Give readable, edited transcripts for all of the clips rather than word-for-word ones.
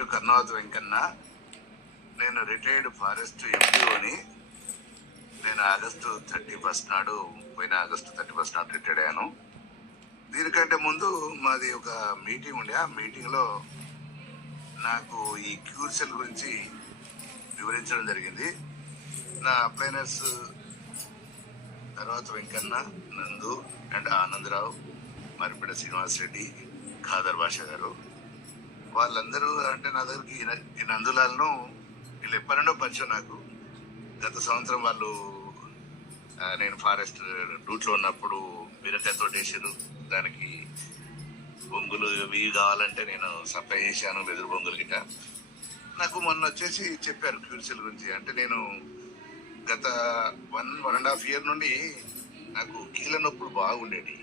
పేరు కర్ణావతి వెంకన్న. నేను retired forest ఎంపీఓని. నేను ఆగస్టు 31 నాడు రిటైర్డ్ అయ్యాను. దీనికంటే ముందు మాది ఒక మీటింగ్ ఉండే. ఆ మీటింగ్లో నాకు ఈ క్యూర్సెల్ గురించి వివరించడం జరిగింది. నా అప్లైనర్స్ తర్వాత వెంకన్న, నందు అండ్ ఆనందరావు, మరిపేట శ్రీనివాస్ రెడ్డి, ఖాదర్ భాష గారు, వాళ్ళందరూ అంటే నా దగ్గరికి ఈ నందులాలను వీళ్ళు ఎప్పటినో పరిచయం నాకు. గత సంవత్సరం వాళ్ళు నేను ఫారెస్ట్ రూట్లో ఉన్నప్పుడు బీరకాయతో వేసారు. దానికి బొంగులు ఇవి కావాలంటే నేను సప్లై చేశాను, వెదురు బొంగులు గిట్ట. నాకు మొన్న వచ్చేసి చెప్పారు క్యూర్సెల్ గురించి. అంటే నేను గత 1.5 year నుండి నాకు కీళ్ళ నొప్పులు బాగుండేవి.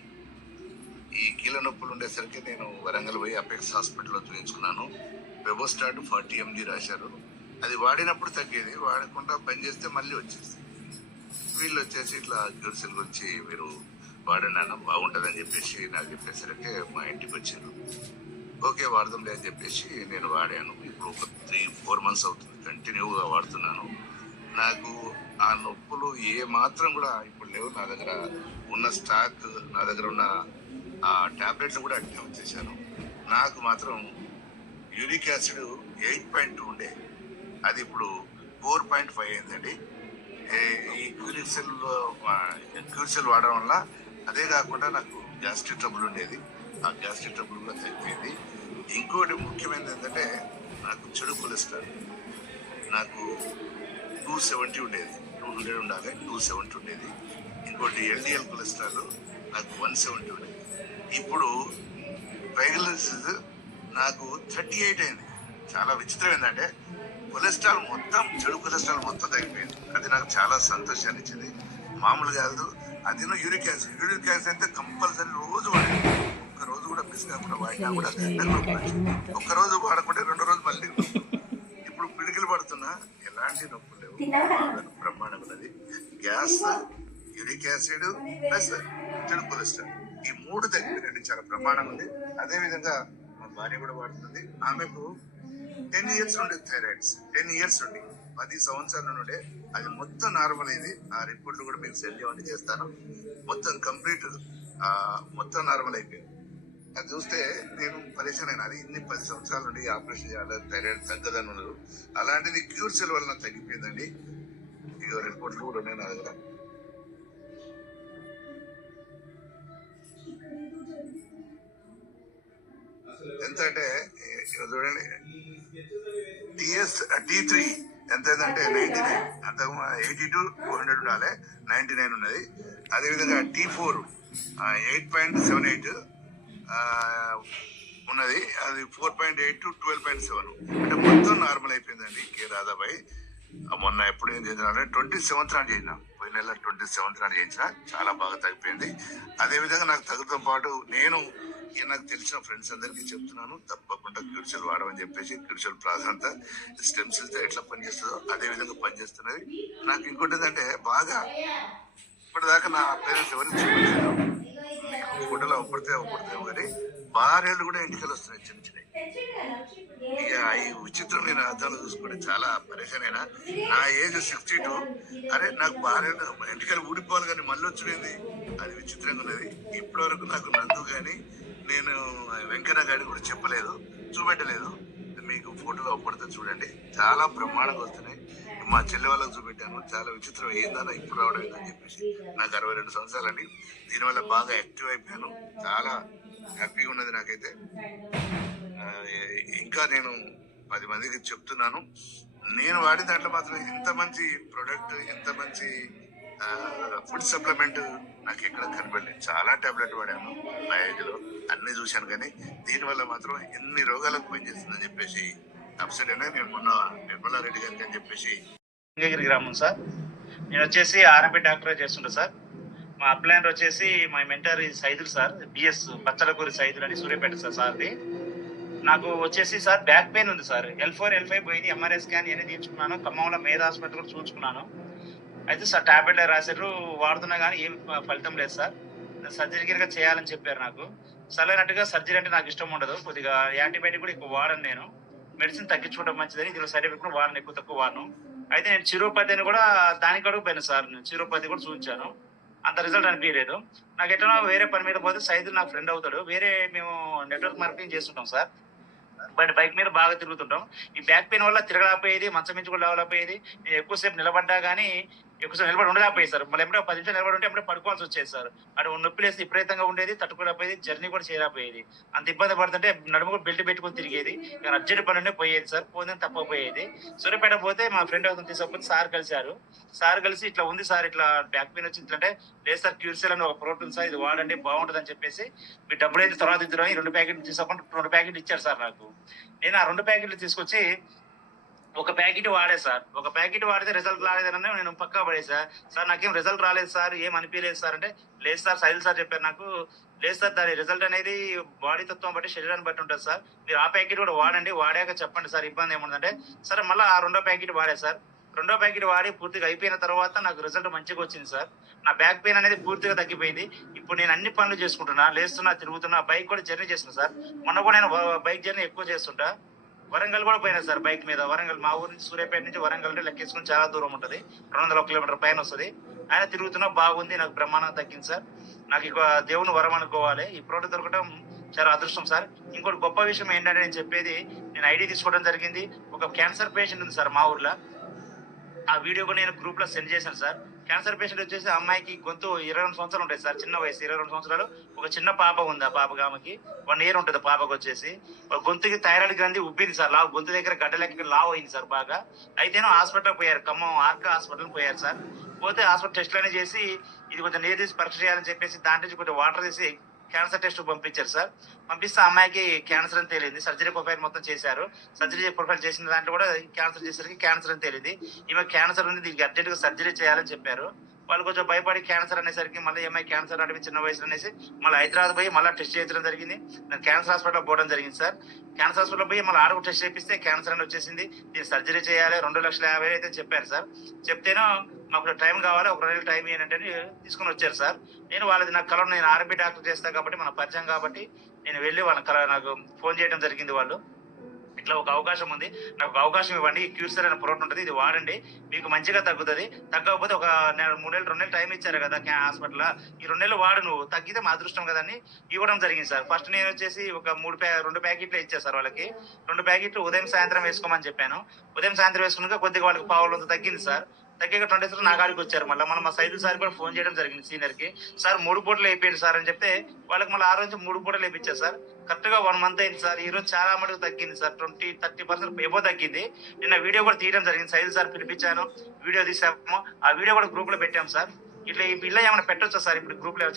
ఈ కీళ్ళ నొప్పులు ఉండేసరికి నేను వరంగల్ పోయి అపెక్స్ హాస్పిటల్లో చూపించుకున్నాను. వెబోస్టాట్ 40 mg రాశారు. అది వాడినప్పుడు తగ్గేది, వాడకుండా బంద్ చేస్తే మళ్ళీ వచ్చేసి వీళ్ళు వచ్చేసి ఇట్లా క్యూర్సెల్ గురించి మీరు వాడండి అన్న బాగుంటుందని చెప్పేసి నాకు చెప్పేసరికి మా ఇంటికి వచ్చారు. ఓకే వాడదాంలే అని చెప్పేసి నేను వాడాను. ఇప్పుడు ఒక 3-4 months అవుతుంది కంటిన్యూగా వాడుతున్నాను. నాకు ఆ నొప్పులు ఏ మాత్రం కూడా ఇప్పుడు లేవు. నా దగ్గర ఉన్న స్టాక్, నా దగ్గర ఉన్న ఆ టాబ్లెట్స్ కూడా అట్నే వచ్చేసాను. నాకు మాత్రం యూరిక్ యాసిడ్ 8.2 ఉండే, అది ఇప్పుడు 4.5 అయిందండి. ఈ క్యూర్సెల్ వాడడం వల్ల అదే కాకుండా నాకు గ్యాస్ట్రిక్ ట్రబుల్ ఉండేది. ఆ గ్యాస్ట్రిక్ ట్రబుల్ కూడా తగ్గిపోయింది. ఇంకోటి ముఖ్యమైనది ఏంటంటే నాకు చెడు కొలెస్ట్రాల్ నాకు 270 ఉండేది, 200 ఉండాలి, 270 ఉండేది. ఇంకోటి ఎల్డిఎల్ కొలెస్ట్రాల్ నాకు 170 ఉండేది. ఇప్పుడు ట్రైగ్లిసరైడ్స్ నాకు 38 అయింది. చాలా విచిత్రం ఏంటంటే కొలెస్ట్రాల్ మొత్తం, చెడు కొలెస్ట్రాల్ మొత్తం తగ్గిపోయింది. అది నాకు చాలా సంతోషాన్ని ఇచ్చింది. మామూలు కాదు. అది యూరిక్ యాసిడ్ అయితే కంపల్సరీ రోజు వాడాలి. ఒక్క రోజు కూడా మిస్ కాకుండా వాడినా కూడా ఒక్క రోజు వాడకుంటే 2వ రోజు మళ్ళీ ఇప్పుడు పిడికిలు పడుతున్నా ఎలాంటి నొప్పులు లేవు. బ్రహ్మాండం ఉన్నది. గ్యాస్, యూరిక్ యాసిడ్ ప్లస్ చెడు కొలెస్ట్రాల్ ఈ 3 తగ్గిపోయినట్టు చాలా ప్రమాణం ఉంది. అదే విధంగా మా భార్య కూడా వాడుతుంది. ఆమెకు 10 years నుండి థైరాయిడ్స్, 10 years నుండి 10 సంవత్సరాల నుండే అది మొత్తం నార్మల్ అయింది. ఆ రిపోర్ట్లు కూడా మీకు సెండ్ చేయమని చేస్తాను. మొత్తం కంప్లీట్ మొత్తం నార్మల్ అయిపోయింది. అది చూస్తే నేను పరేషాన్ అయినా. అది ఇన్ని 10 సంవత్సరాల నుండి ఆపరేషన్ చేయాలి, థైరాయిడ్ తగ్గదని ఉండదు. అలాంటిది క్యూర్సెల్ వలన తగ్గిపోయిందండి. ఇక రిపోర్ట్లు కూడా ఉన్నాయి నా దగ్గర. ఎంత అంటే చూడండి, T3 ఎంత అంటే 99, అంత 82 200 ఉండాలి, 99 ఉన్నది. అదేవిధంగా T4 8.78 ఉన్నది, అది 4.8 to 12.7. అంటే మొత్తం నార్మల్ అయిపోయిందండి. కే రాధాబాయ్ మొన్న ఎప్పుడు ఏం చేసినా 27th నాడు చేసిన, పోయిన నెల 27th నాడు చేయించిన, చాలా బాగా తగ్గిపోయింది. అదేవిధంగా నాకు తగ్గుతో పాటు నేను నాకు తెలిసిన ఫ్రెండ్స్ అందరికీ చెప్తున్నాను, తప్పకుండా క్యూర్సెల్ వాడమని చెప్పేసి. క్యూర్సెల్ ప్రాధాన్యత స్టెమ్ సెల్స్ ఎట్లా పనిచేస్తుందో అదే విధంగా పనిచేస్తున్నది. నాకు ఇంకోటి ఏంటంటే బాగా ఇప్పటిదాకా నా పేరెంట్స్ ఎవరికి చూపించారు, ఫోటోలో ఒప్పడితే కానీ బారేళ్ళు కూడా ఇంటికి వస్తున్నాయి చిన్న చిన్నవి. ఇక ఈ విచిత్రమైన అర్థాలు చూసుకుంటే చాలా పరేషానైనా. నా ఏజ్ 62. అరే నాకు బారేళ్ళు ఇంటికి ఊడిపోవాలి కానీ మళ్ళీ వచ్చింది, అది విచిత్రంగా ఉన్నది. ఇప్పటి వరకు నాకు నందు కానీ నేను వెంకన్న గారి కూడా చెప్పలేదు, చూపెట్టలేదు. మీకు ఫోటోలో ఒప్పడితే చూడండి, చాలా బ్రహ్మాండంగా వస్తున్నాయి. మా చెల్లి వాళ్ళకి చూపెట్టాను. చాలా విచిత్రం, ఏందన్నా ఇప్పుడు రావడం ఏందని చెప్పేసి. నాకు 62 సంవత్సరాలండి. దీనివల్ల బాగా యాక్టివ్ అయిపోయాను. చాలా హ్యాపీగా ఉన్నది నాకైతే. ఇంకా నేను 10 మందికి చెప్తున్నాను, నేను వాడే దాంట్లో మాత్రం ఇంత మంచి ప్రొడక్ట్, ఎంత మంచి ఫుడ్ సప్లిమెంట్ నాకు ఎక్కడ కనపడలేదు. చాలా టాబ్లెట్ వాడాను నా ఏజ్లో, అన్ని చూశాను, కానీ దీనివల్ల మాత్రం ఎన్ని రోగాలకు పనిచేస్తుందని చెప్పేసి అప్సెట్ అయినా. నేను మొన్న నిర్మలారెడ్డి గారికి అని చెప్పేసి, సింగగిరి గ్రామం సార్. నేను వచ్చేసి ఆర్ఎంపీ డాక్టర్ చేస్తుంటా సార్. మా అప్లైనర్ వచ్చేసి మా mentor Saidulu sir, BS Bachalakuri Saidulu అని సూర్యపేట సార్ది. నాకు వచ్చేసి సార్ బ్యాక్ పెయిన్ ఉంది సార్. L4 L5 పోయింది, ఎంఆర్ఐ స్కాన్ ఇవన్నీ తీర్చుకున్నాను. ఖమ్మంలో మేధా హాస్పిటల్ కూడా చూసుకున్నాను. అయితే సార్ టాబ్లెట్ రాశారు, వాడుతున్నా కానీ ఏం ఫలితం లేదు సార్. సర్జరీ కింద చేయాలని చెప్పారు నాకు. సరైనట్టుగా సర్జరీ అంటే నాకు ఇష్టం ఉండదు. కొద్దిగా యాంటీబయాటిక్ కూడా ఎక్కువ వాడను నేను. మెడిసిన్ తగ్గించుకోవడం మంచిదని దీని సైడ్ ఎఫెక్ట్ కూడా వాడను, ఎక్కువ తక్కువ వాడను. అయితే నేను చిరోపతిని కూడా దానికి అడుగుపోయాను సార్, నేను చిరోపతి కూడా చూపించాను, అంత రిజల్ట్ అనిపించలేదు. నాకు ఎట్లా వేరే పని మీద పోతే సైదులు నా ఫ్రెండ్ అవుతాడు, వేరే మేము నెట్వర్క్ మార్కెటింగ్ చేస్తుంటాం సార్, బైక్ మీద బాగా తిరుగుతుంటాం. ఈ బ్యాక్ పెయిన్ వల్ల తిరగలేకపోయేది, మంచం మించి కూడా లేవలేకపోయేది. నేను ఎక్కువసేపు నిలబడ్డా కానీ ఎక్కువసేపు నిలబడి ఉండలేకపోయేది సార్. మళ్ళీ ఎప్పుడో 10 నిమిషాలు నిలబడి ఉంటే ఎప్పుడో పడుకోవాల్సి వచ్చేది సార్. అటు నొప్పి లేసి విపరీతంగా ఉండేది, తట్టుకోలేకపోయేది, జర్నీ కూడా చేయలేకపోయేది. అంత ఇబ్బంది పడుతుంటే నడుము కూడా బెల్ట్ పెట్టుకొని తిరిగేది. కానీ అర్జెంట్ పని ఉంటే పోయేది సార్, పోతే తప్పపోయేది. సూర్యపేట పోతే మా ఫ్రెండ్ అవుతుంది తీసుకపోతే సార్ కలిశారు. సార్ కలిసి ఇట్లా ఉంది సార్, ఇట్లా బ్యాక్ పెయిన్ వచ్చింది అంటే, లేదు సార్ క్యూర్సెల్ అని ఒక ప్రోటీన్ సార్, ఇది వాడండి బాగుంటుంది అని చెప్పేసి, మీ డబ్బులు అయితే తర్వాత ఇద్దరు 2 ప్యాకెట్లు తీసుకోకుండా 2 ప్యాకెట్లు ఇచ్చారు సార్ నాకు. నేను ఆ 2 ప్యాకెట్లు తీసుకొచ్చి ఒక ప్యాకెట్ వాడే సార్. ఒక ప్యాకెట్ వాడితే రిజల్ట్ రాలేదని నేను పక్కా పడేసా. సార్ నాకేం రిజల్ట్ రాలేదు సార్, ఏం అనిపించలేదు సార్ అంటే, లేదు సార్ సైల్ సార్ చెప్పారు నాకు, లేదు సార్ దాని రిజల్ట్ అనేది బాడీ తత్వం బట్టి శరీరాన్ని బట్టి ఉంటుంది సార్, మీరు ఆ ప్యాకెట్ కూడా వాడండి, వాడాక చెప్పండి సార్ ఇబ్బంది ఏముందంటే. సరే మళ్ళీ ఆ 2వ ప్యాకెట్ వాడే సార్. 2వ ప్యాకెట్ వాడి పూర్తిగా అయిపోయిన తర్వాత నాకు రిజల్ట్ మంచిగా వచ్చింది సార్. నా బ్యాక్ పెయిన్ అనేది పూర్తిగా తగ్గిపోయింది. ఇప్పుడు నేను అన్ని పనులు చేసుకుంటున్నా, లేస్తున్నా, తిరుగుతున్నా, బైక్ కూడా జర్నీ చేస్తున్నా సార్. మొన్న కూడా నేను బైక్ జర్నీ ఎక్కువ చేస్తుంటా. వరంగల్ కూడా పోయినా సార్ బైక్ మీద. వరంగల్ మా ఊరు నుంచి సూర్యాపేట నుంచి వరంగల్ అంటే లెక్కేసుకుని చాలా దూరం ఉంటుంది, 200 కిలోమీటర్ పైన వస్తుంది. ఆయన తిరుగుతున్నా బాగుంది, నాకు బ్రహ్మాండంగా తగ్గింది సార్. నాకు ఇక దేవుని వరం అనుకోవాలి, ఈ ప్రోడక్ట్ దొరకడం చాలా అదృష్టం సార్. ఇంకోటి గొప్ప విషయం ఏంటంటే నేను చెప్పేది, నేను ఐడి తీసుకోవడం జరిగింది. ఒక క్యాన్సర్ పేషెంట్ ఉంది సార్ మా ఊర్లో, ఆ వీడియో కూడా నేను గ్రూప్ లో సెండ్ చేశాను సార్. క్యాన్సర్ పేషెంట్ వచ్చేసి అమ్మాయికి గొంతు 22 సంవత్సరాలు ఉంటాయి సార్, చిన్న వయసు 22 సంవత్సరాలు. ఒక చిన్న పాప ఉంది, ఆ పాపకి ఆమెకి 1 ఇయర్ ఉంటుంది పాపకు వచ్చేసి. గొంతుకి థైరాయిడ్ గ్రంథి ఉబ్బింది సార్, లావు గొంతు దగ్గర గడ్డలకి లావు అయింది సార్ బాగా. అయితేనో హాస్పిటల్ పోయారు, ఖమ్మం ఆర్కా హాస్పిటల్ పోయారు సార్. పోతే హాస్పిటల్ టెస్ట్లనే చేసి ఇది కొంచెం నీరు తీసి పరీక్ష చేయాలని చెప్పేసి దాంట్లో నుంచి కొంచెం వాటర్ తీసి క్యాన్సర్ టెస్ట్ పంపించారు సార్. పంపిస్తే అమ్మాయికి క్యాన్సర్ అని తేలింది. సర్జరీ ప్రొఫైల్ మొత్తం చేశారు. సర్జరీ ప్రొఫైల్ చేసిన దాంట్లో కూడా క్యాన్సర్ చేసరికి క్యాన్సర్ అని తేలింది. ఈమె క్యాన్సర్ ఉంది, దీనికి అర్జెంట్ గా సర్జరీ చేయాలని చెప్పారు. వాళ్ళు కొంచెం భయపడి క్యాన్సర్ అనేసరికి మళ్ళీ ఏమై క్యాన్సర్ అంటే చిన్న వయసు అనేసి మళ్ళీ హైదరాబాద్ పోయి మళ్ళీ టెస్ట్ చేయించడం జరిగింది. నేను క్యాన్సర్ హాస్పిటల్ పోవడం జరిగింది సార్. క్యాన్సర్ హాస్పిటల్ పోయి మళ్ళీ ఆరు టెస్ట్ చేపిస్తే క్యాన్సర్ అని వచ్చేసింది. దీన్ని సర్జరీ చేయాలి, 2,50,000 అయితే చెప్పారు సార్. చెప్తేనో మాకు టైం కావాలి, ఒక 2 నెలలు టైం ఏంటంటే తీసుకుని వచ్చారు సార్. నేను వాళ్ళది నాకు కలవడం, నేను ఆర్ఎంపీ డాక్టర్ చేస్తా కాబట్టి మన పరిచయం కాబట్టి నేను వెళ్ళి వాళ్ళని నాకు ఫోన్ చేయడం జరిగింది. వాళ్ళు ఇట్లా ఒక అవకాశం ఉంది, నాకు ఒక అవకాశం ఇవ్వండి, ఈ క్యూర్సర్ అనే ప్రోడక్ట్ ఉంటుంది, ఇది వాడండి, మీకు మంచిగా తగ్గుతుంది. తగ్గకపోతే ఒక 3 నెలలు 2 నెలలు టైం ఇచ్చారు కదా హాస్పిటల్, ఈ 2 నెలలు వాడు, నువ్వు తగ్గితే మా అదృష్టం కదని ఇవ్వడం జరిగింది సార్. ఫస్ట్ నేను వచ్చేసి ఒక 2 ప్యాకెట్లు ఇచ్చాను సార్ వాళ్ళకి. 2 ప్యాకెట్లు ఉదయం సాయంత్రం వేసుకోమని చెప్పాను. ఉదయం సాయంత్రం వేసుకున్నాక కొద్దిగా వాళ్ళకి పావులంత తగ్గింది సార్. తగ్గాక 20 డేస్ నా కాడికి వచ్చారు. మళ్ళీ మా సైదుల్ సార్ కూడా ఫోన్ చేయడం జరిగింది సీనియర్ కి, సార్ 3 పూటలు అయిపోయింది సార్ అని చెప్తే వాళ్ళకి మళ్ళీ ఆ రోజు 3 పూటలు వేయించారు సార్. కరెక్ట్ గా 1 మంత్ అయింది సార్. ఈ రోజు చాలా మటుకు తగ్గింది సార్, 20-30% ఎబో తగ్గింది. నిన్న వీడియో కూడా తీయడం జరిగింది, సైదుల్ సార్ పిలిపించాను, వీడియో తీసాము, ఆ వీడియో కూడా గ్రూప్ లో పెట్టాము సార్. ఇట్లా ఈ పిల్ల ఏమైనా పెట్టొచ్చా సార్ ఇప్పుడు గ్రూప్ లో?